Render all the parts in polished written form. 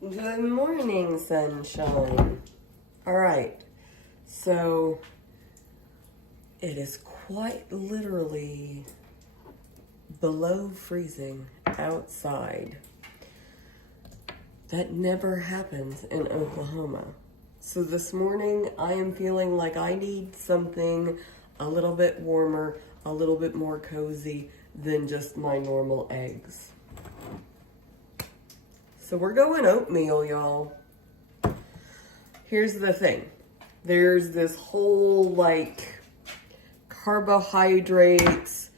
Good morning, sunshine. All right, so it is quite literally below freezing outside. That never happens in Oklahoma. So this morning I am feeling like I need something a little bit warmer, a little bit more cozy than just my normal eggs. So we're going oatmeal, y'all. Here's the thing. There's this whole like carbohydrates,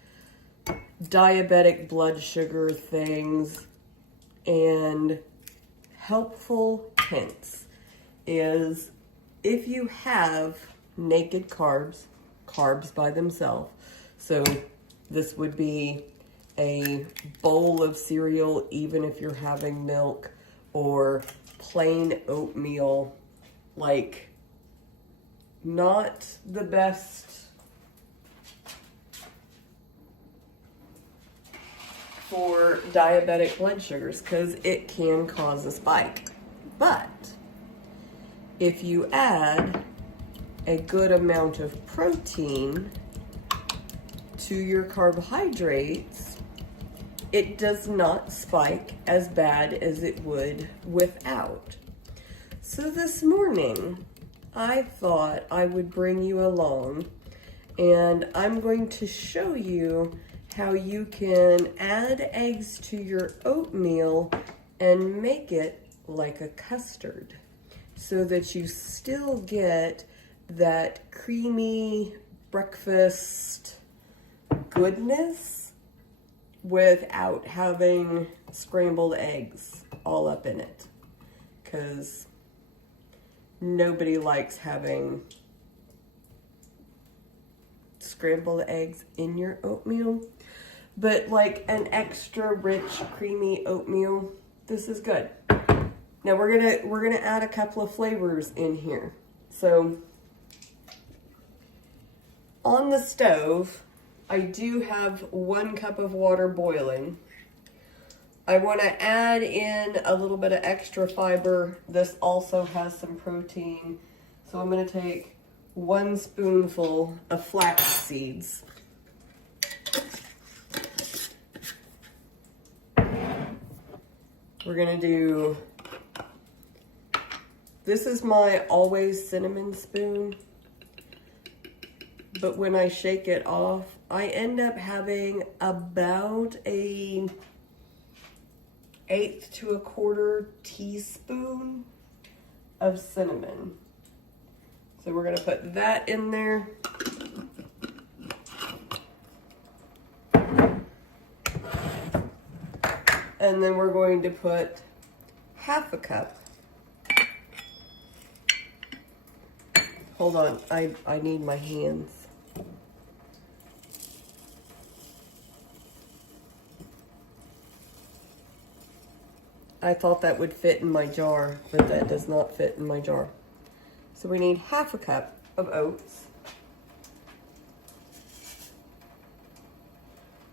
diabetic blood sugar things, and helpful hints is if you have naked carbs by themselves. So this would be a bowl of cereal, even if you're having milk, or plain oatmeal, like not the best for diabetic blood sugars because it can cause a spike. But if you add a good amount of protein to your carbohydrates, it does not spike as bad as it would without. So this morning, I thought I would bring you along, and I'm going to show you how you can add eggs to your oatmeal and make it like a custard so that you still get that creamy breakfast goodness without having scrambled eggs all up in it, because nobody likes having scrambled eggs in your oatmeal. But like an extra rich creamy oatmeal, this is good. Now we're gonna add a couple of flavors in here. So on the stove, I do have 1 cup of water boiling. I want to add in a little bit of extra fiber. This also has some protein. So I'm going to take 1 spoonful of flax seeds. We're going to do, this is my always cinnamon spoon, but when I shake it off, I end up having about a 1/8 to 1/4 teaspoon of cinnamon. So we're gonna put that in there. And then we're going to put 1/2 cup. Hold on, I need my hands. I thought that would fit in my jar, but that does not fit in my jar. So we need 1/2 cup of oats.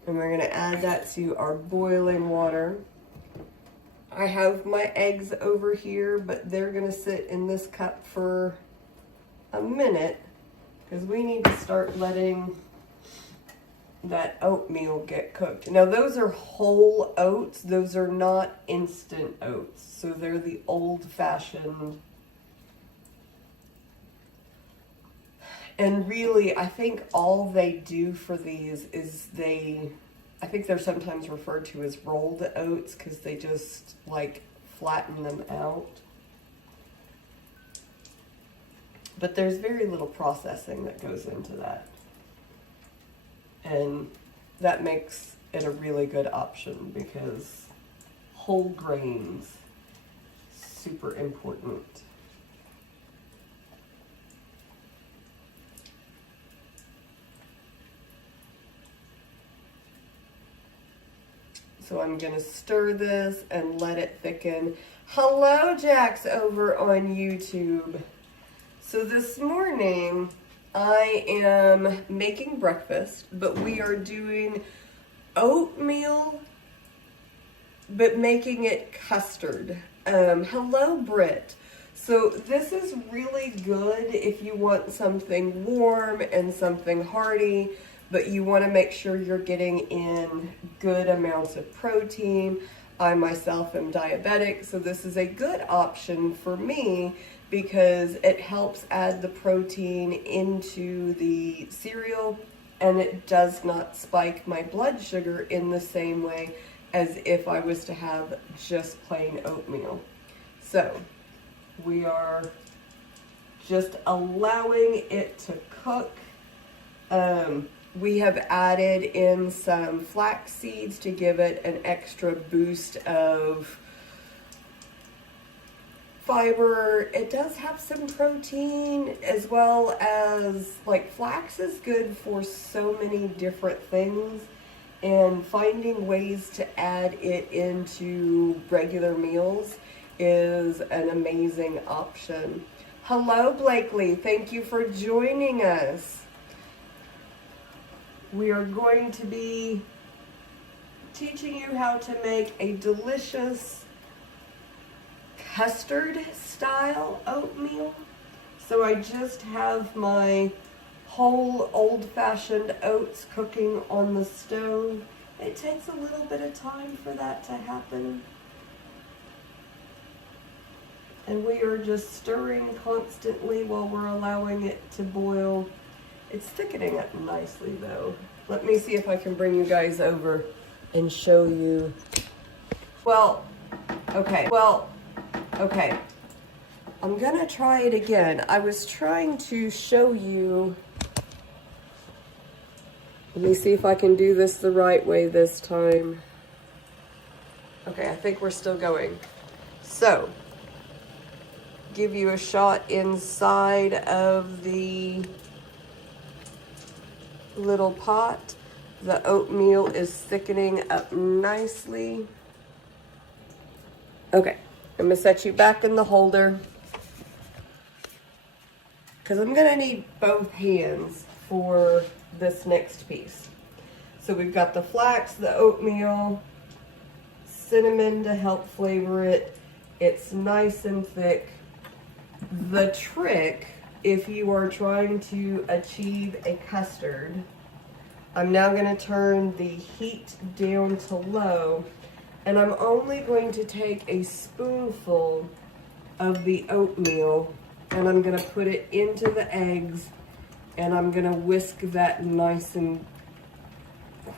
And we're gonna add that to our boiling water. I have my eggs over here, but they're gonna sit in this cup for a minute because we need to start letting that oatmeal get cooked. Now those are whole oats, those are not instant oats, so they're the old-fashioned. And really, I think all they do for these is I think they're sometimes referred to as rolled oats because they just like flatten them out. But there's very little processing that goes into that. And that makes it a really good option because whole grains, super important. So I'm gonna stir this and let it thicken. Hello, Jax over on YouTube. So this morning, I am making breakfast, but we are doing oatmeal, but making it custard. Hello, Britt. So this is really good if you want something warm and something hearty, but you want to make sure you're getting in good amounts of protein. I myself am diabetic, so this is a good option for me because it helps add the protein into the cereal and it does not spike my blood sugar in the same way as if I was to have just plain oatmeal. So we are just allowing it to cook. We have added in some flax seeds to give it an extra boost of fiber. It does have some protein as well as, like, flax is good for so many different things, and finding ways to add it into regular meals is an amazing option. Hello, Blakely. Thank you for joining us. We are going to be teaching you how to make a delicious custard style oatmeal. So I just have my whole old-fashioned oats cooking on the stove. It takes a little bit of time for that to happen. And we are just stirring constantly while we're allowing it to boil. It's thickening up nicely though. Let me see if I can bring you guys over and show you. Okay. I'm gonna try it again. I was trying to show you. Let me see if I can do this the right way this time. Okay, I think we're still going. So, give you a shot inside of the little pot. The oatmeal is thickening up nicely. Okay, I'm gonna set you back in the holder because I'm gonna need both hands for this next piece. So we've got the flax, the oatmeal, cinnamon to help flavor it. It's nice and thick. The trick, if you are trying to achieve a custard, I'm now going to turn the heat down to low, and I'm only going to take a spoonful of the oatmeal and I'm going to put it into the eggs, and I'm going to whisk that nice and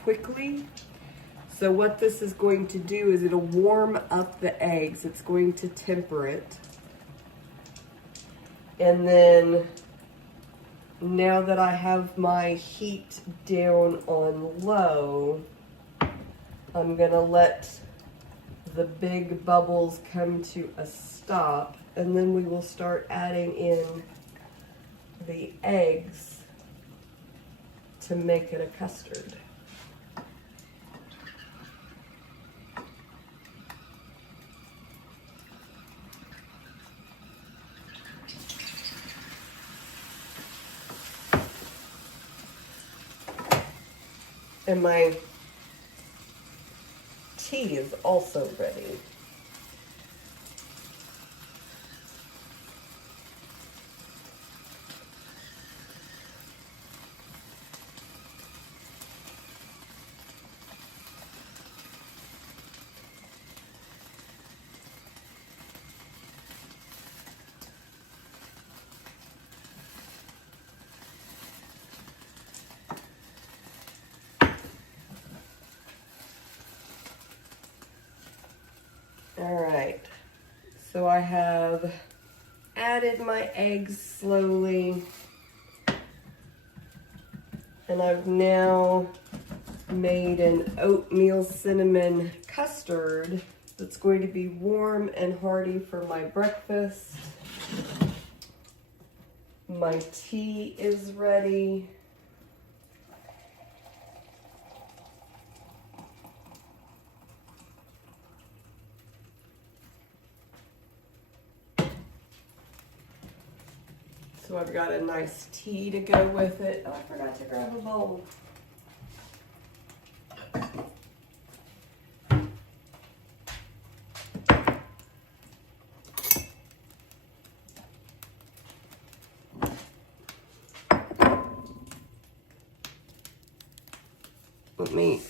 quickly. So what this is going to do is it'll warm up the eggs. It's going to temper it. And then now that I have my heat down on low, I'm gonna let the big bubbles come to a stop, and then we will start adding in the eggs to make it a custard. And my tea is also ready. All right, so I have added my eggs slowly, and I've now made an oatmeal cinnamon custard that's going to be warm and hearty for my breakfast. My tea is ready. So I've got a nice tea to go with it. Oh, I forgot to grab a bowl. let me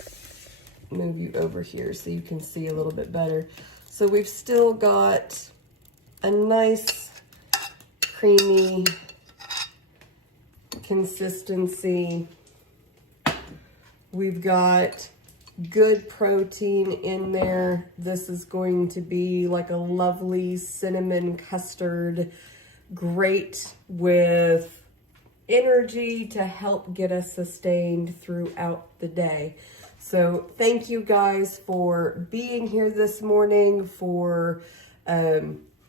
move you over here so you can see a little bit better. So we've still got a nice creamy consistency. We've got good protein in there. This is going to be like a lovely cinnamon custard, great with energy to help get us sustained throughout the day. So thank you guys for being here this morning, for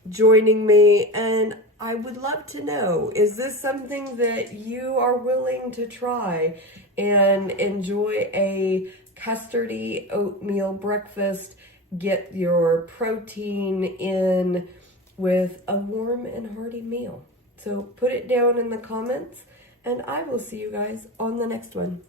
joining me, and I would love to know, is this something that you are willing to try and enjoy a custardy oatmeal breakfast, get your protein in with a warm and hearty meal? So put it down in the comments, and I will see you guys on the next one.